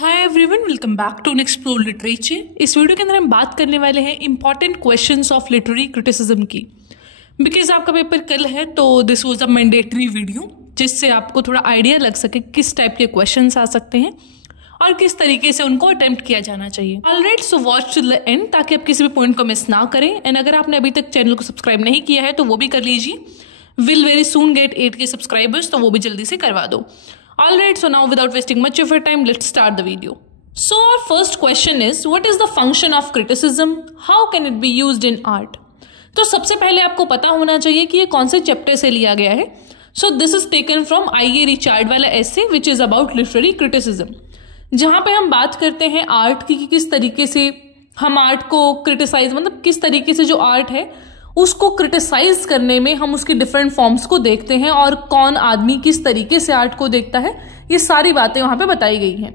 Hi everyone, welcome back to explore literature. इस video के अंदर हम बात करने वाले हैं important questions of literary criticism की। बिकॉज आपका पेपर कल है तो this was a mandatory video जिससे आपको थोड़ा आइडिया लग सके किस टाइप के क्वेश्चंस आ सकते हैं और किस तरीके से उनको अटेम्प्ट किया जाना चाहिए। Alright, so watch to the end ताकि आप किसी भी पॉइंट को मिस ना करें। एंड अगर आपने अभी तक चैनल को सब्सक्राइब नहीं किया है तो वो भी कर लीजिए। Will very soon gate 8K subscribers, तो वो भी जल्दी से करवा दो। Alright, so now without wasting much of your time, let's start the video. So our first question is, what is the function of criticism? How can it be used in art? तो सबसे पहले आपको पता होना चाहिए कि ये कौन से चैप्टर से लिया गया है। So this is taken from I.A. Richard वाला essay which is about literary criticism, जहाँ पे हम बात करते हैं आर्ट की कि किस तरीके से हम आर्ट को क्रिटिसाइज, मतलब किस तरीके से जो आर्ट है उसको क्रिटिसाइज करने में हम उसकी डिफरेंट फॉर्म्स को देखते हैं और कौन आदमी किस तरीके से आर्ट को देखता है, ये सारी बातें वहां पे बताई गई हैं।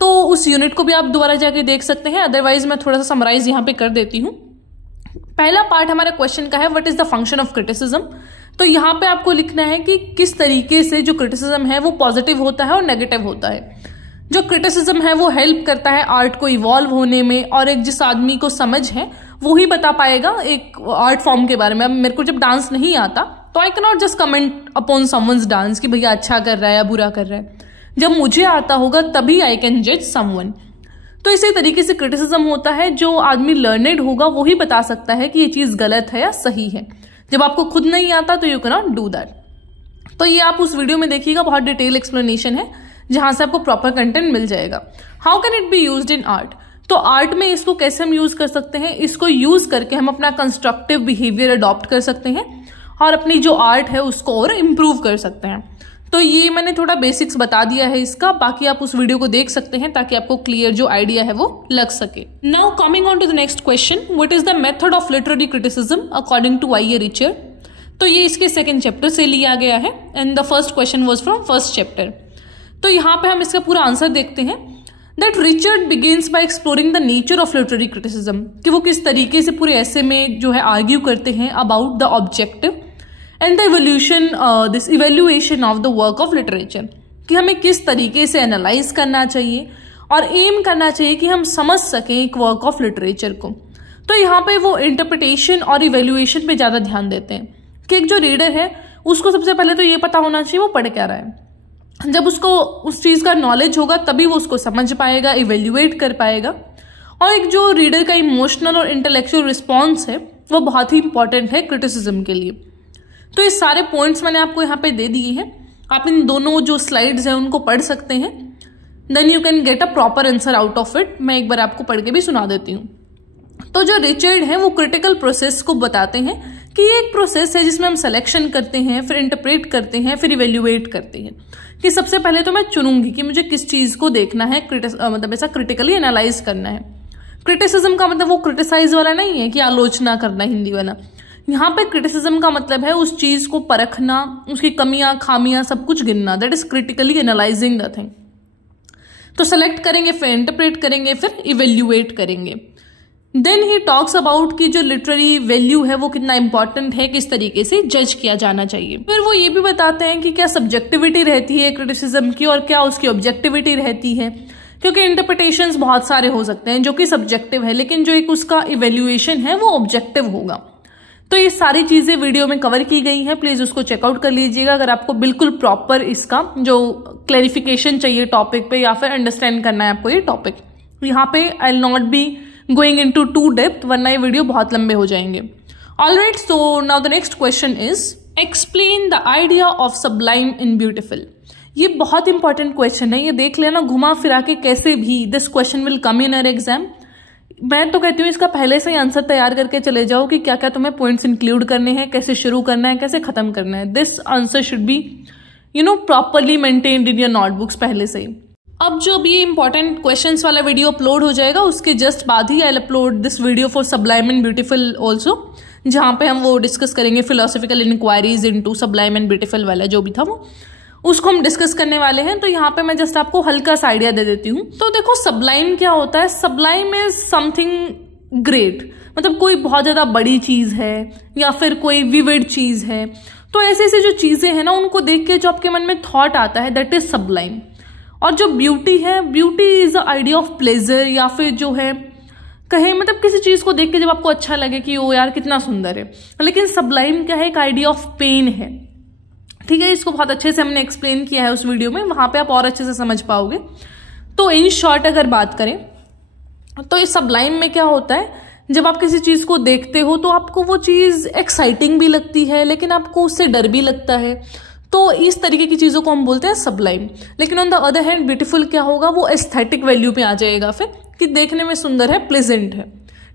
तो उस यूनिट को भी आप दोबारा जाके देख सकते हैं, अदरवाइज मैं थोड़ा सा समराइज यहाँ पे कर देती हूँ। पहला पार्ट हमारे क्वेश्चन का है what is the function of criticism. तो यहाँ पे आपको लिखना है कि किस तरीके से जो क्रिटिसिज्म है वो पॉजिटिव होता है और नेगेटिव होता है। जो क्रिटिसिज्म है वो हेल्प करता है आर्ट को इवॉल्व होने में, और एक जिस आदमी को समझ है वो ही बता पाएगा एक आर्ट फॉर्म के बारे में। अब मेरे को जब डांस नहीं आता तो I can not just comment upon someone's dance कि भैया अच्छा कर रहा है या बुरा कर रहा है। जब मुझे आता होगा तभी आई कैन जज समवन। तो इसी तरीके से क्रिटिसिज्म होता है, जो आदमी लर्नेड होगा वो ही बता सकता है कि ये चीज गलत है या सही है। जब आपको खुद नहीं आता तो you can not do that. तो ये आप उस वीडियो में देखिएगा, बहुत डिटेल एक्सप्लेनेशन है जहां से आपको प्रॉपर कंटेंट मिल जाएगा। How can it be used in art? तो आर्ट में इसको कैसे हम यूज कर सकते हैं? इसको यूज करके हम अपना कंस्ट्रक्टिव बिहेवियर अडॉप्ट कर सकते हैं और अपनी जो आर्ट है उसको और इम्प्रूव कर सकते हैं। तो ये मैंने थोड़ा बेसिक्स बता दिया है इसका, बाकी आप उस वीडियो को देख सकते हैं ताकि आपको क्लियर जो आइडिया है वो लग सके। Now coming on to the next question, what is the method of literary criticism according to I.A. Richard? तो ये इसके सेकेंड चैप्टर से लिया गया है and the first question was from first chapter. तो यहाँ पे हम इसका पूरा आंसर देखते हैं। That Richard begins by exploring the nature of literary criticism, कि वो किस तरीके से पूरे ऐसे में जो है आर्ग्यू करते हैं about the objective and the evaluation of the work of literature, कि हमें किस तरीके से एनालाइज करना चाहिए और एम करना चाहिए कि हम समझ सकें एक वर्क ऑफ लिटरेचर को। तो यहाँ पे वो इंटरप्रिटेशन और इवेल्युएशन पे ज्यादा ध्यान देते हैं कि एक जो रीडर है उसको सबसे पहले तो ये पता होना चाहिए वो पढ़ क्या रहा है। जब उसको उस चीज का नॉलेज होगा तभी वो उसको समझ पाएगा, इवेल्युएट कर पाएगा। और एक जो रीडर का इमोशनल और इंटेलेक्चुअल रिस्पॉन्स है वो बहुत ही इंपॉर्टेंट है क्रिटिसिज्म के लिए। तो ये सारे पॉइंट्स मैंने आपको यहाँ पे दे दिए हैं, आप इन दोनों जो स्लाइड्स हैं उनको पढ़ सकते हैं, then you can get a proper answer out of it. मैं एक बार आपको पढ़ के भी सुना देती हूँ। तो जो रिचर्ड है वो क्रिटिकल प्रोसेस को बताते हैं कि ये एक प्रोसेस है जिसमें हम सिलेक्शन करते हैं, फिर इंटरप्रेट करते हैं, फिर इवेल्युएट करते हैं। कि सबसे पहले तो मैं चुनूंगी कि मुझे किस चीज को देखना है, मतलब ऐसा क्रिटिकली एनालाइज करना है। क्रिटिसिज्म का मतलब वो क्रिटिसाइज वाला नहीं है कि आलोचना करना हिंदी वाला। यहाँ पे क्रिटिसिज्म का मतलब है उस चीज को परखना, उसकी कमियां खामियां सब कुछ गिनना। That is critically analysing the thing. तो सेलेक्ट करेंगे, फिर इंटरप्रेट करेंगे, फिर इवेल्युएट करेंगे। देन ही टॉक्स अबाउट कि जो लिटरेरी वैल्यू है वो कितना इंपॉर्टेंट है, किस तरीके से जज किया जाना चाहिए। फिर वो ये भी बताते हैं कि क्या सब्जेक्टिविटी रहती है क्रिटिसिज्म की और क्या उसकी ऑब्जेक्टिविटी रहती है, क्योंकि इंटरप्रिटेशंस बहुत सारे हो सकते हैं जो कि सब्जेक्टिव है, लेकिन जो एक उसका इवेल्युएशन है वो ऑब्जेक्टिव होगा। तो ये सारी चीजें वीडियो में कवर की गई हैं, प्लीज उसको चेकआउट कर लीजिएगा अगर आपको बिल्कुल प्रॉपर इसका जो क्लैरिफिकेशन चाहिए टॉपिक पे या फिर अंडरस्टैंड करना है आपको ये टॉपिक। यहाँ पे I will not be going into two depth, वरना ये वीडियो बहुत लंबे हो जाएंगे। Alright, so now the next question is explain the idea of Sublime in beautiful. ये बहुत इंपॉर्टेंट क्वेश्चन है, ये देख लेना घुमा फिरा के कैसे भी this question will come in our exam. मैं तो कहती हूँ इसका पहले से ही आंसर तैयार करके चले जाओ कि क्या क्या तुम्हें पॉइंट्स इंक्लूड करने हैं, कैसे शुरू करना है, कैसे खत्म करना है। This answer should be properly maintained in your notebooks पहले से ही। अब जो भी ये इंपॉर्टेंट क्वेश्चंस वाला वीडियो अपलोड हो जाएगा उसके जस्ट बाद ही I will upload this video for sublime and beautiful also, जहां पे हम वो डिस्कस करेंगे philosophical inquiries into sublime and beautiful वाला जो भी था वो, उसको हम डिस्कस करने वाले हैं। तो यहाँ पे मैं जस्ट आपको हल्का सा आइडिया दे देती हूँ। तो देखो सबलाइम क्या होता है? सबलाइम इज समथिंग ग्रेट, मतलब कोई बहुत ज्यादा बड़ी चीज है या फिर कोई विविड चीज है। तो ऐसे ऐसे जो चीजें हैं ना उनको देख के जो आपके मन में थॉट आता है दैट इज सबलाइम। और जो ब्यूटी है, beauty is the idea of pleasure, या फिर जो है कहे मतलब किसी चीज को देख के जब आपको अच्छा लगे कि ओ यार कितना सुंदर है। लेकिन सबलाइम क्या है, एक आइडिया ऑफ पेन है। ठीक है, इसको बहुत अच्छे से हमने एक्सप्लेन किया है उस वीडियो में, वहां पे आप और अच्छे से समझ पाओगे। तो इन शॉर्ट अगर बात करें तो इस सबलाइम में क्या होता है, जब आप किसी चीज को देखते हो तो आपको वो चीज एक्साइटिंग भी लगती है, लेकिन आपको उससे डर भी लगता है। तो इस तरीके की चीजों को हम बोलते हैं सबलाइम। लेकिन on the other hand beautiful क्या होगा, वो एस्थेटिक वैल्यू पे आ जाएगा फिर, कि देखने में सुंदर है, प्लेजेंट है।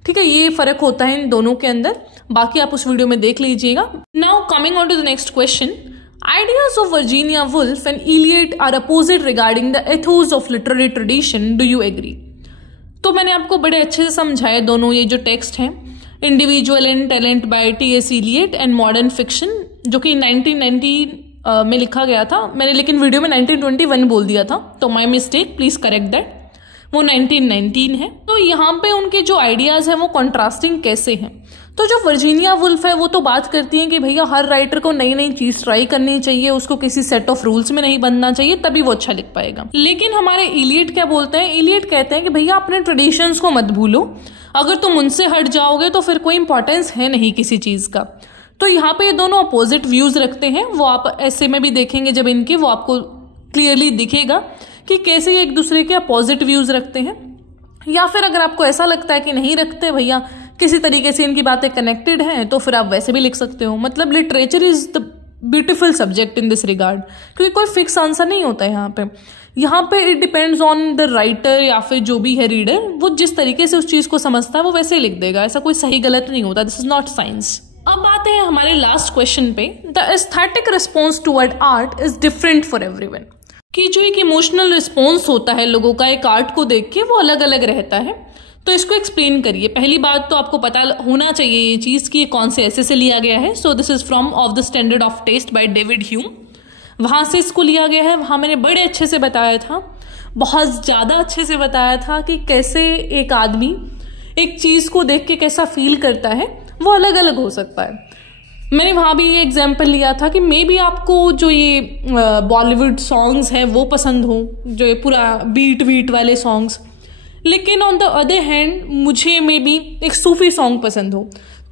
ठीक है, ये फर्क होता है इन दोनों के अंदर। बाकी आप उस वीडियो में देख लीजिएगा। Now coming on to the next question, ideas of Virginia Woolf and Eliot are opposite regarding the ethos of literary tradition, do you agree? तो मैंने आपको बड़े अच्छे से समझाए दोनों ये जो टेक्स्ट हैं, इंडिविजुअल एंड टैलेंट बाय टी.एस. इलियट एंड मॉडर्न फिक्शन, जो कि 1990 में लिखा गया था। मैंने लेकिन वीडियो में 1921 बोल दिया था, तो my mistake, please correct that. वो 1919 है। तो यहाँ पे उनके जो आइडियाज हैं वो कॉन्ट्रास्टिंग कैसे हैं। तो जो वर्जीनिया वुल्फ है वो तो बात करती है कि भैया हर राइटर को नई नई चीज ट्राई करनी चाहिए, उसको किसी सेट ऑफ रूल्स में नहीं बनना चाहिए, तभी वो अच्छा लिख पाएगा। लेकिन हमारे इलियट क्या बोलते हैं, इलियट कहते हैं कि भैया अपने ट्रेडिशंस को मत भूलो, अगर तुम उनसे हट जाओगे तो फिर कोई इंपॉर्टेंस है नहीं किसी चीज का। तो यहाँ पे ये दोनों अपोजिट व्यूज रखते हैं। वो आप ऐसे में भी देखेंगे जब इनके, वो आपको क्लियरली दिखेगा कि कैसे ये एक दूसरे के अपोजिट व्यूज रखते हैं। या फिर अगर आपको ऐसा लगता है कि नहीं रखते भैया, किसी तरीके से इनकी बातें कनेक्टेड हैं, तो फिर आप वैसे भी लिख सकते हो। मतलब literature is the beautiful subject in this regard, क्योंकि कोई फिक्स आंसर नहीं होता है यहाँ पे it depends on the writer या फिर जो भी है रीडर, वो जिस तरीके से उस चीज को समझता है वो वैसे ही लिख देगा। ऐसा कोई सही गलत नहीं होता, दिस इज नॉट साइंस। अब आते हैं हमारे लास्ट क्वेश्चन पे, the aesthetic response toward art is different for everyone, कि जो एक इमोशनल रिस्पॉन्स होता है लोगों का एक आर्ट को देख के, वो अलग अलग रहता है। तो इसको एक्सप्लेन करिए। पहली बात तो आपको पता होना चाहिए ये चीज कि ये कौन से ऐसे से लिया गया है। So this is from of the standard of taste by David Hume, वहां से इसको लिया गया है। वहां मैंने बड़े अच्छे से बताया था, बहुत ज्यादा अच्छे से बताया था कि कैसे एक आदमी एक चीज को देख के कैसा फील करता है, वो अलग अलग हो सकता है। मैंने वहां भी ये एग्जाम्पल लिया था कि मे बी आपको जो ये बॉलीवुड सॉन्ग्स हैं वो पसंद हो, जो ये पूरा बीट वीट वाले सॉन्ग्स, लेकिन ऑन द अदर हैंड मुझे मे बी एक सूफी सॉन्ग पसंद हो।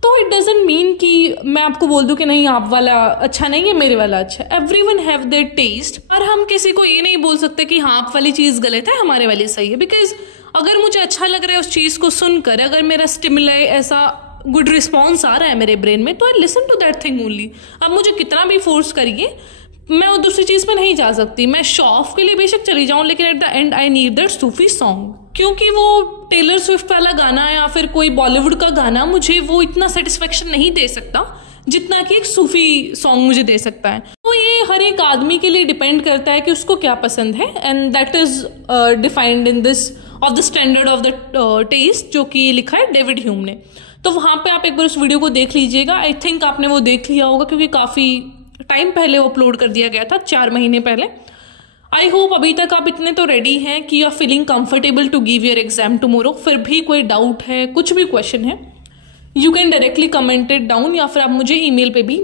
तो इट डजंट मीन कि मैं आपको बोल दूं कि नहीं आप वाला अच्छा नहीं है, मेरे वाला अच्छा है। एवरीवन हैव देयर टेस्ट, और हम किसी को ये नहीं बोल सकते कि हाँ आप वाली चीज गलत है, हमारे वाली सही है। बिकॉज अगर मुझे अच्छा लग रहा है उस चीज को सुनकर, अगर मेरा स्टिमुलाई ऐसा गुड रिस्पॉन्स आ रहा है मेरे ब्रेन में, तो I listen to that thing only. अब मुझे कितना भी फोर्स करिए, मैं वो दूसरी चीज पे नहीं जा सकती। मैं शो ऑफ के लिए बेशक चली जाऊं, लेकिन at the and I need that Sufi song, क्योंकि वो टेलर स्विफ्ट वाला गाना या फिर कोई बॉलीवुड का गाना मुझे वो इतना सेटिस्फेक्शन नहीं दे सकता जितना कि एक सूफी सॉन्ग मुझे दे सकता है। तो ये हर एक आदमी के लिए डिपेंड करता है कि उसको क्या पसंद है, and that is defined in this of the standard of the test, जो कि लिखा है डेविड ह्यूम ने। तो वहां पे आप एक बार उस वीडियो को देख लीजिएगा। आई थिंक आपने वो देख लिया होगा, क्योंकि काफी टाइम पहले वो अपलोड कर दिया गया था, 4 महीने पहले। आई होप अभी तक आप इतने तो रेडी हैं कि you are feeling comfortable to give your exam tomorrow. फिर भी कोई डाउट है, कुछ भी क्वेश्चन है, you can directly comment it down, या फिर आप मुझे ईमेल पे भी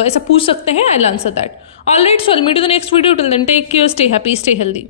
ऐसा पूछ सकते हैं। I will answer that. Alright, so I will meet you in the next video. Till then take care, stay happy, stay healthy.